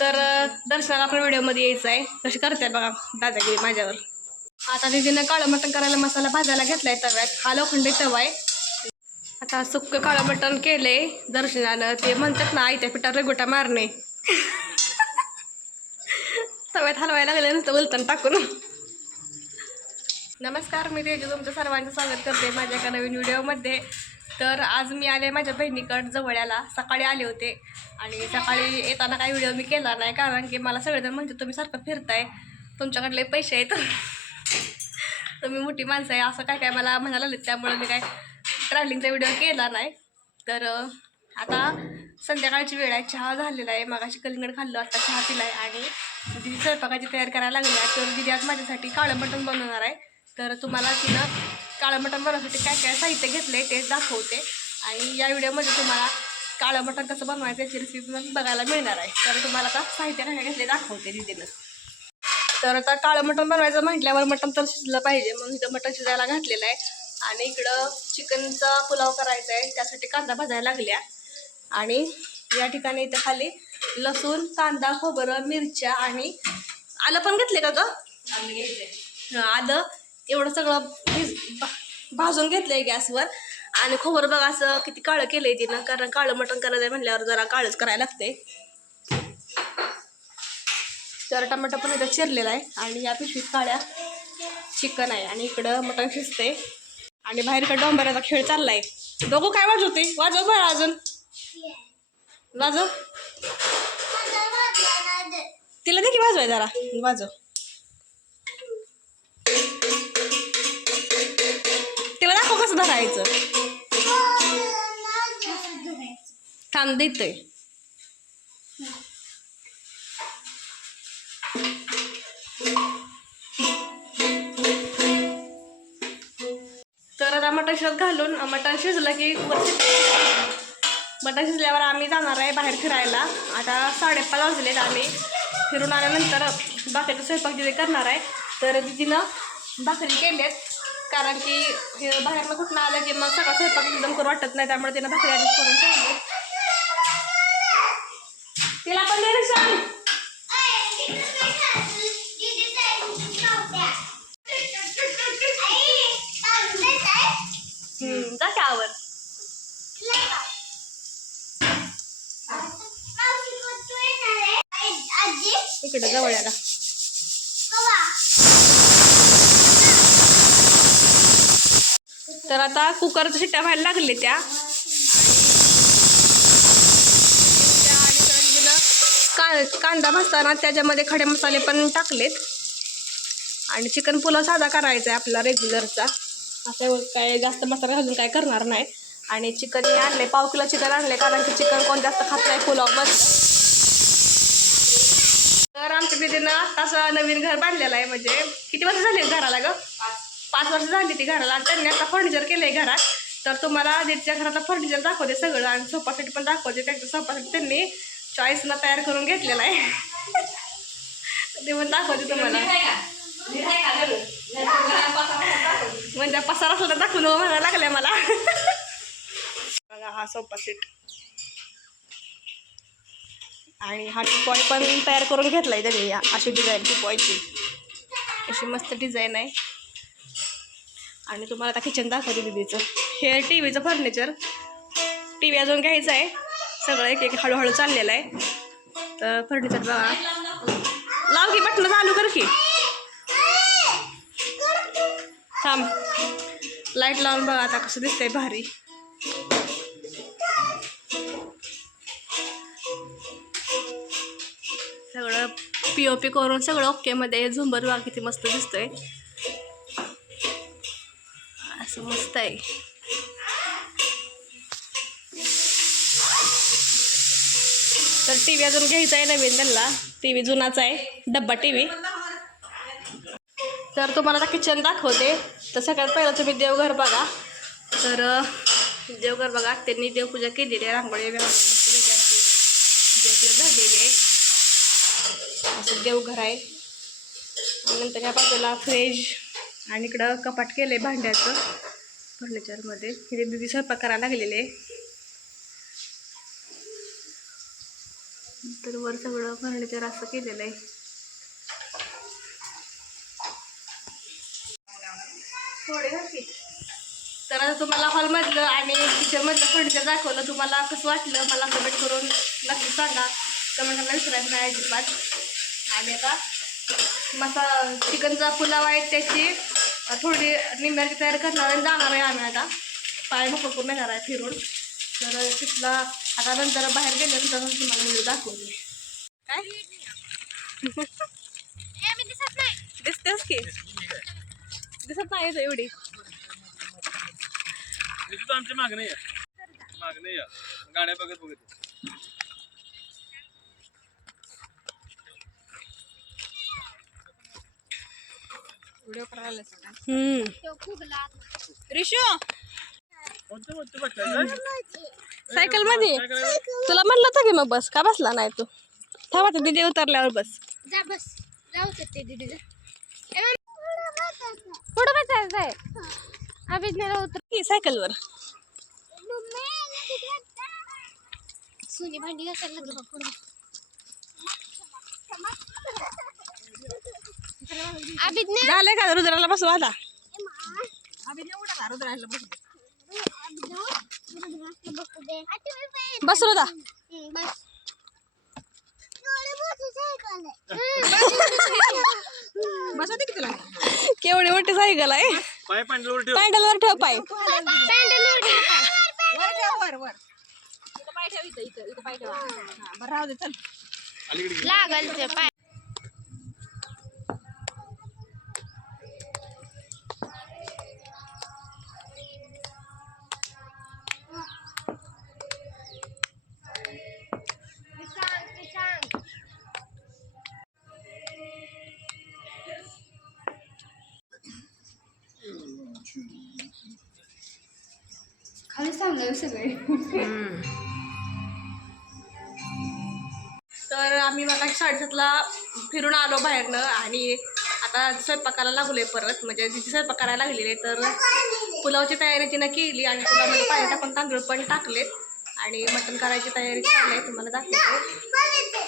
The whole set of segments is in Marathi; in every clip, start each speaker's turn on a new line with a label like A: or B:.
A: तर दर्शनाला आपण व्हिडिओमध्ये यायचं आहे. कशी करते बघा दादागिरी माझ्यावर. आता दिदीनं काळं मटण करायला मसाला भाजायला घेतलाय तव्यात. हा लोखंडी तवा आहे. आता सुक्क काळं मटण केले दर्शनानं ते म्हणतात ना आई त्या पिठावर रेगोटा मारणे. तव्यात हलवायला लागले नुसतं उलतण टाकून. नमस्कार मी तेजू. तुमचं सर्वांचं स्वागत करते माझ्या एका नवीन व्हिडिओमध्ये. तर आज मी आले माझ्या बहिणीकडं जवळ्याला. सकाळी आले होते. आणि सकाळी येताना काही व्हिडिओ मी केला नाही कारण की मला सगळेजण म्हणजे तुम्ही सारखं फिरताय. तुमच्याकडले पैसे आहेत. तुम्ही मोठी माणसं आहे. असं काय काय मला म्हणायला लागले त्यामुळे मी काय ट्रॅव्हलिंगचा व्हिडिओ केला नाही. तर आता संध्याकाळची वेळ आहे. चहा झालेला आहे. मगाशी कलिंगड खाल्लं. आता चहा पिला आहे आणि दिदी स्वयंपाकाची तयार करायला लागली आहे. तर दिदी आज माझ्यासाठी काळं मटण बनवणार आहे. तर तुम्हाला तिनं काळं मटण बनवण्यासाठी काय काय साहित्य घेतलं आहे ते दाखवते. आणि या व्हिडिओमध्ये तुम्हाला काळं मटण कसं बनवायचं याची रेसिपी पण बघायला मिळणार आहे. तर तुम्हाला आता साहित्य काय घेतले दाखवते दिदीनं तर आता काळं मटण बनवायचं म्हटल्यावर मटण तर शिजलं पाहिजे मग इथं मटण शिजायला घातलेलं आहे. आणि इकडं चिकनचा पुलाव करायचा आहे त्यासाठी कांदा भाजायला लागल्या. आणि या ठिकाणी इथं खाली लसूण कांदा खोबरं मिरच्या आणि आलं पण घेतले का ग? आलं. एवढं सगळं भिज भाजून घेतलंय गॅसवर. आणि खोबर बघा असं किती काळं केलंय तिनं कारण काळं मटण करायचं आहे म्हणल्यावर जरा काळच करायला लागते तर टमाटा पण इथं चिरलेला आहे आणि या पिशवीत काळ्या चिकन आहे आणि इकडं मटण शिजते आणि बाहेरकडं डोंबऱ्याचा खेळ चाललाय. दोघं काय वाजवते? वाजव बरं अजून. वाजव. तिला दे की वाजवाय जरा. वाजव. धरायचं. थांब देतोय. तर आता मटण शिजत घालून मटण शिजलं की मटण शिजल्यावर आम्ही जाणार आहे बाहेर फिरायला. आता साडेपाच वाजलेत आम्ही फिरून आल्यानंतर बाकीचं स्वयंपाक तिथे करणार आहे तर तिनं भाकरी केल्यात. कारण की हे बाहेरनं कुठनं आलं की मग सगळं स्वयंपाक एकदम करू वाटत नाही त्यामुळे तिनं भाकरी ॲडजस्ट करून ठेवली. तिला पण तर आता कुकरच्या शिट्ट्या व्हायला लागले त्या. आणि त्या का कांदा भाजताना त्याच्यामध्ये खडे मसाले पण टाकलेत. आणि चिकन पुलाव साधा करायचा आहे आपला रेग्युलरचा. असं काय जास्त मसाला घालून काय करणार नाही. आणि चिकन मी आणले पाव किलो चिकन आणले कारण की चिकन कोण जास्त खात नाही पुलावमध्ये तर आमच्या दिदीनं आत्ताच नवीन घर बांधलेलं आहे म्हणजे किती वर्ष झाले घराला ग? पाच वर्ष झाली ती घराला आणि त्यांनी आता फर्निचर केलंय घरात. तर तुम्हाला दीदीच्या घरातलं फर्निचर दाखवते सगळं आणि सोफासेट पण दाखवते. त्यांच्या सोफासाठी त्यांनी चॉईसला तयार करून घेतलेला आहे. ते पण दाखवते तुम्हाला. म्हणजे पसार असला तर दाखवून म्हणायला लागलाय मला. बघा हा सोफासेट आणि हा टिपॉय पण तयार करून घेतलाय त्यांनी या अशी डिझाईन टिपॉयची अशी मस्त डिझाईन आहे. आणि तुम्हाला आता किचन दाखवते दीदीचं. हे टी व्हीचं फर्निचर टी व्ही अजून घ्यायचं आहे. सगळं एक एक हळूहळू चाललेलं आहे. तर फर्निचर बघा. लाव की बटणं चालू कर की. थांब. लाइट लावून बघा आता कसं दिसतंय भारी. सगळं पी ओ पी करून सगळं ओकेमध्ये झुंबर बघा किती मस्त दिसतंय. असं मस्त आहे तर टी व्ही अजून घ्यायचा आहे नवीन त्यांना. टी व्ही जुनाचा आहे. डब्बा टी व्ही तर तुम्हाला आता किचन दाखवते. तर सगळ्यात पहिलं तुम्ही देवघर बघा. तर देवघर बघा. त्यांनी देवपूजा केलेली आहे. रांगोळी देवपूजा झालेली आहे. असं देवघर आहे. नंतर या बाजूला फ्रीज. आणि इकडं कपाट केलं आहे भांड्याचं. फर्निचरमध्ये हे दिदी स्वयंपाक करायला लागलेले तर वर सगळं फर्निचर असं केलेलं आहे थोडे तर आता तुम्हाला हॉलमधलं आणि किचनमधलं फर्निचर दाखवलं तुम्हाला कसं वाटलं मला कमेंट करून नक्की सांगा कमेंटला विसरायचं नाही अजिबात आणि आता मसा चिकनचा पुलाव आहे त्याची थोडी निम्याची तयारी करणार आणि जाणार आहे आम्ही आता. पाय मोकळ करून येणार आहे फिरून. तर तिथला आता नंतर बाहेर गेल्यानंतर तुम्हाला व्हिडिओ दाखवून काय? दिसतेस की? दिसत नाही एवढी.
B: आमची आमच्या आहे. या आहे. या गाड्या बघत बघत.
A: सायकलमध्ये? तुला म्हणलं होतं की मग बस? का बसला नाही तू? थांबा ते दिदी उतरल्यावर बस. पुढं बसायचं आहे
C: अभिज्ञाला उतर
A: की सायकलवर.
C: सोनी भांडी घासायला लागली बघ पुढं. अभिज्ञा
A: झालंय का रुद्राला बसवा आता? बस रुदा.
C: बस.
A: बसवते की तुला. केवढी मोठी सायकल आहे.
B: पाय ठेव.
A: पॅन्डलवर ठेव पाय.
B: अलीकडे घे.
C: लागल ते पाय.
A: खाली सांगणार सगळे. तर आम्ही मला साडेसातला फिरून आलो बाहेरनं आणि आता स्वयंपाकाला लागलोय परत. म्हणजे तिची स्वयंपाक करायला लागलेले तर पुलावची तयारी तिनं केली आणि पुलामध्ये पाणी टाकून तांदूळ पण टाकलेत आणि मटण करायची तयारी चालू आहे तुम्हाला दाखवते.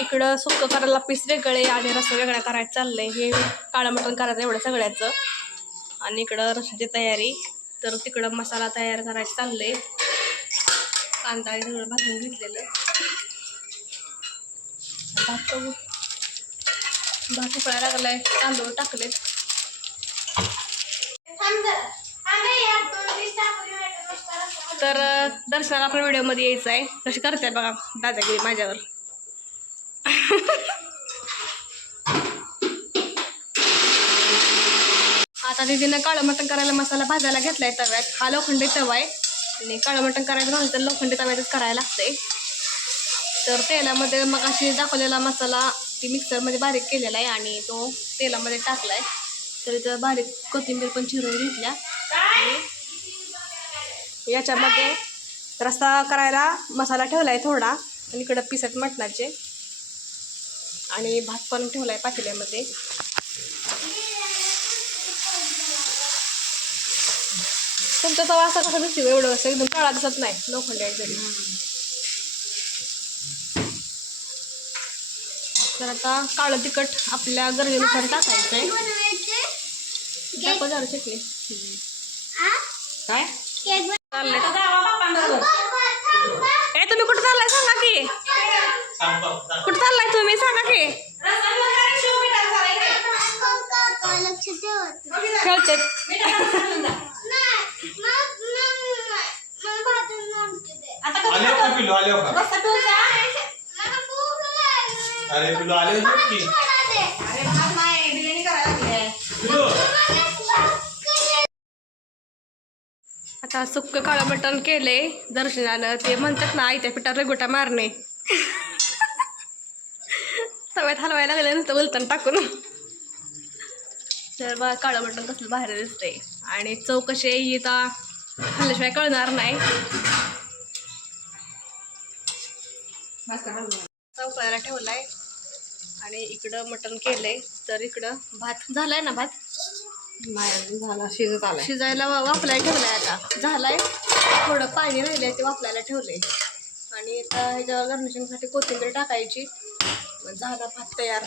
A: इकडं सुक्क करायला पीस वेगळे आणि रस्सा वेगळा करायचं चाललंय. हे काळं मटण करायचं एवढं सगळ्याचं. आणि इकडं रसाची तयारी. तर तिकडं मसाला तयार करायचं चाललंय. कांदा हे सगळं भाजून घेतलेलं भात बघू. भात उकळायला लागलाय. तांदूळ टाकलेत. तर दर्शनाला आपण व्हिडिओमध्ये यायचं आहे कशी करते बघा दादागिरी माझ्यावर. आता दिदीनं काळं मटण करायला मसाला भाजायला घेतलाय तव्यात. हा लोखंडी तवा आहे. आणि काळं मटण करायचं झालं तर लोखंडी तव्यातच करायला लागतंय. तर तेलामध्ये मग अशी दाखवलेला मसाला ती मिक्सरमध्ये बारीक केलेला आहे आणि तो तेलामध्ये टाकलाय. तर इथं बारीक कोथिंबीर पण चिरून घेतल्या. आणि याच्यामध्ये रस्ता करायला मसाला ठेवला आहे थोडा. आणि इकडं पिसत मटणाचे. आणि भात पण ठेवला आहे पातेल्यामध्ये. तुमचा तवा असा कसा दिसतो एवढं असं एकदम काळा दिसत नाही लोखंडी आहे तरी. तर आता काळं तिखट आपल्या गरजेनुसार टाकायचं आहे चटणी. काय? चाललंय. ए तुम्ही कुठं चाललाय? सांगा की. कुठं चाललाय तुम्ही? सांगा की
C: लक्ष ठेवत
A: खेळते
B: आले हो का पिलू आले हो का अरे पिलू हो पिलू
A: आता सुक्क काळं मटण केले दर्शनानं. ते म्हणतात ना आई त्या पिठात रेगोटा मारणे. तव्यात हलवायला लागले नुसतं बोलताना टाकून. तर बा काळं मटण कसलं बाहेर दिसतंय. आणि चव कशी आहे ही आता खाल्ल्याशिवाय कळणार नाही. चौकळायला ठेवलाय. आणि इकडं मटण केलंय. तर इकडं भात झालाय ना भात?
D: नाही झाला शिजत आलाय.
A: शिजायला वा- वाफलाय ठेवलाय आता. झालाय. थोडं पाणी राहिलंय ते वाफलायला ठेवलंय. आणि आता ह्याच्यावर गार्निशिंगसाठी कोथिंबीर टाकायची. झाला भात तयार.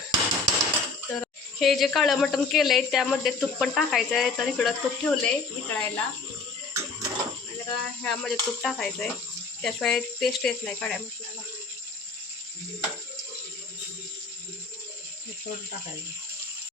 A: तर हे जे काळं मटण केलं आहे त्यामध्ये तूप पण टाकायचं आहे तर इकडं तूप ठेवलं आहे वितळायला आणि ह्यामध्ये तूप टाकायचं आहे त्याशिवाय टेस्ट येत नाही काळ्या मटणाला.
D: हे थोडं टाकायचं